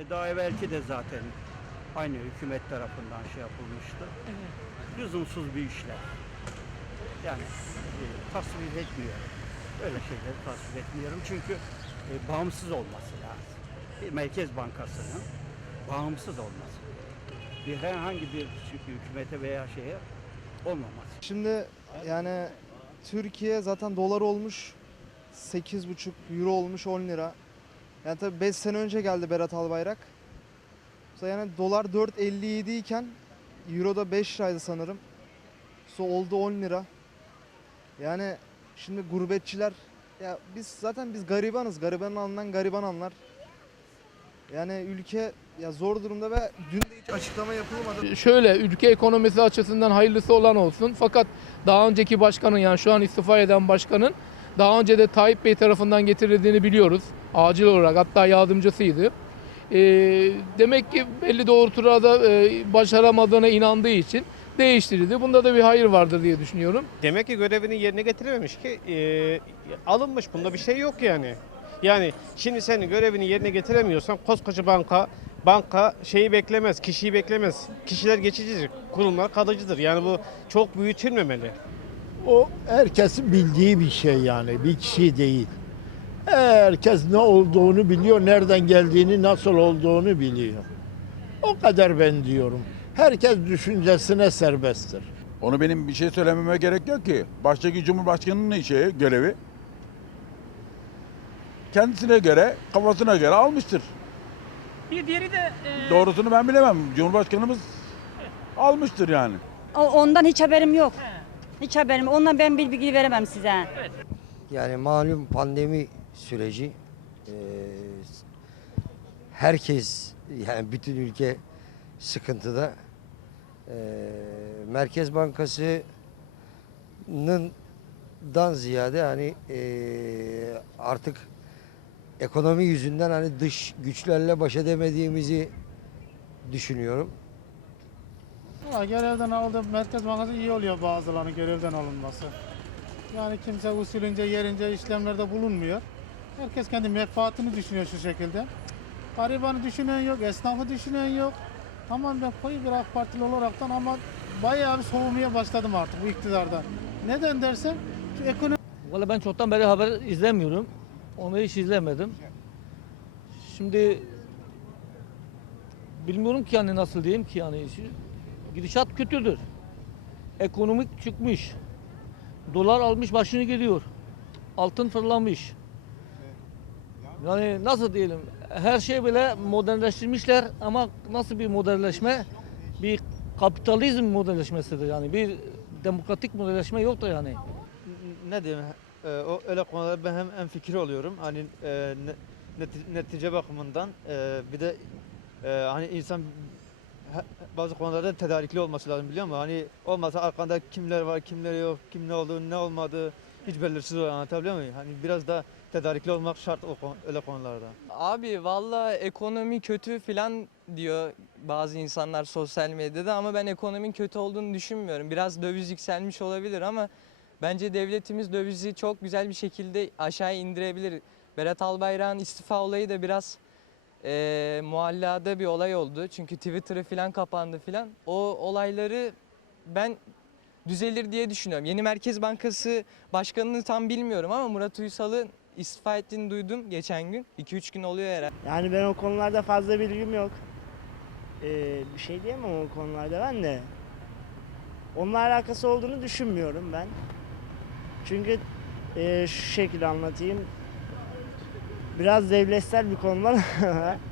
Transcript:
E daha evvelki de zaten aynı hükümet tarafından şey yapılmıştı. Lüzumsuz bir işler. Yani e, tasvip etmiyorum. Öyle şeyleri tasvip etmiyorum çünkü e, bağımsız olması lazım. Bir Merkez Bankası'nın bağımsız olması. Bir herhangi bir hükümete veya şeye olmaması. Şimdi yani Türkiye zaten dolar olmuş 8,5 euro olmuş 10 lira. Yani tabii 5 sene önce geldi Berat Albayrak. Yani dolar 4.57 iken euro da 5 liraydı sanırım. Sonra oldu 10 lira. Yani şimdi gurbetçiler ya biz zaten biz garibanız. Garibanın alınan gariban anlar. Yani ülke ya zor durumda ve dün de hiç açıklama yapılmadı. şöyle ülke ekonomisi açısından hayırlısı olan olsun. Fakat daha önceki başkanın yani şu an istifa eden başkanın daha önce de Tayyip Bey tarafından getirildiğini biliyoruz. Acil olarak hatta yardımcısıydı. Ee, demek ki belli doğrultuda da e, başaramadığına inandığı için değiştirildi. Bunda da bir hayır vardır diye düşünüyorum. Demek ki görevini yerine getirememiş ki e, alınmış. Bunda bir şey yok yani. Yani şimdi senin görevini yerine getiremiyorsan koskoca banka banka şeyi beklemez, kişiyi beklemez. Kişiler geçicidir, kurumlar kalıcıdır. Yani bu çok büyütülmemeli. O herkesin bildiği bir şey yani bir kişi değil. Herkes ne olduğunu biliyor, nereden geldiğini, nasıl olduğunu biliyor. O kadar ben diyorum. Herkes düşüncesine serbesttir. Onu benim bir şey söylememe gerek yok ki. Baştaki Cumhurbaşkanı'nın ne şeyi, görevi. Kendisine göre, kafasına göre almıştır. Bir diğeri de e, Doğrusunu ben bilemem. Cumhurbaşkanımız almıştır yani. O- Ondan hiç haberim yok. he, Hiç haberim. Ondan ben bir bilgi veremem size. Yani malum pandemi süreci eee, herkes yani bütün ülke sıkıntıda. Eee, Merkez Bankası'nın dan ziyade hani eee, artık ekonomi yüzünden hani dış güçlerle baş edemediğimizi düşünüyorum. Valla görevden aldı Merkez Bankası iyi oluyor bazılarının görevden alınması. Yani kimse usulünce yerince işlemlerde bulunmuyor. Herkes kendi menfaatini düşünüyor şu şekilde. Garibanı düşünen yok, esnafı düşünen yok. Tamam ben koyu bir AK Partili olaraktan ama bayağı bir soğumaya başladım artık bu iktidardan. Neden dersen şu ekonomi Valla ben çoktan beri haber izlemiyorum. Onu hiç izlemedim. Şimdi bilmiyorum ki yani nasıl diyeyim ki yani gidişat kötüdür. Ekonomik çıkmış. Dolar almış başını gidiyor. Altın fırlamış. Yani nasıl diyelim her şey bile modernleştirmişler ama nasıl bir modernleşme? Bir kapitalizm modernleşmesidir yani bir demokratik modernleşme yoktur yani. ne diyeyim e, o öyle konularda ben hem en fikir oluyorum hani e, ne- neti- netice bakımından e, bir de e, hani insan bazı konularda tedarikli olması lazım biliyor musun? Hani olmasa arkanda kimler var, kimler yok, kim ne oldu, ne olmadı hiç belirsiz oluyor anlatabiliyor muyum? Hani biraz da tedarikli olmak şart o konu- öyle konularda. Abi valla ekonomi kötü filan diyor bazı insanlar sosyal medyada ama ben ekonominin kötü olduğunu düşünmüyorum. Biraz döviz yükselmiş olabilir ama bence devletimiz dövizi çok güzel bir şekilde aşağı indirebilir. Berat Albayrak'ın istifa olayı da biraz eee muallada bir olay oldu. Çünkü Twitter'ı filan kapandı filan. O olayları ben düzelir diye düşünüyorum. Yeni Merkez Bankası Başkanı'nı tam bilmiyorum ama Murat Uysal'ın istifa ettiğini duydum geçen gün. 2-3 gün oluyor herhalde. Yani ben o konularda fazla bilgim yok. Ee, bir şey diyemem o konularda ben de. Onunla alakası olduğunu düşünmüyorum ben. Çünkü e, şu şekilde anlatayım. Biraz devletsel bir konular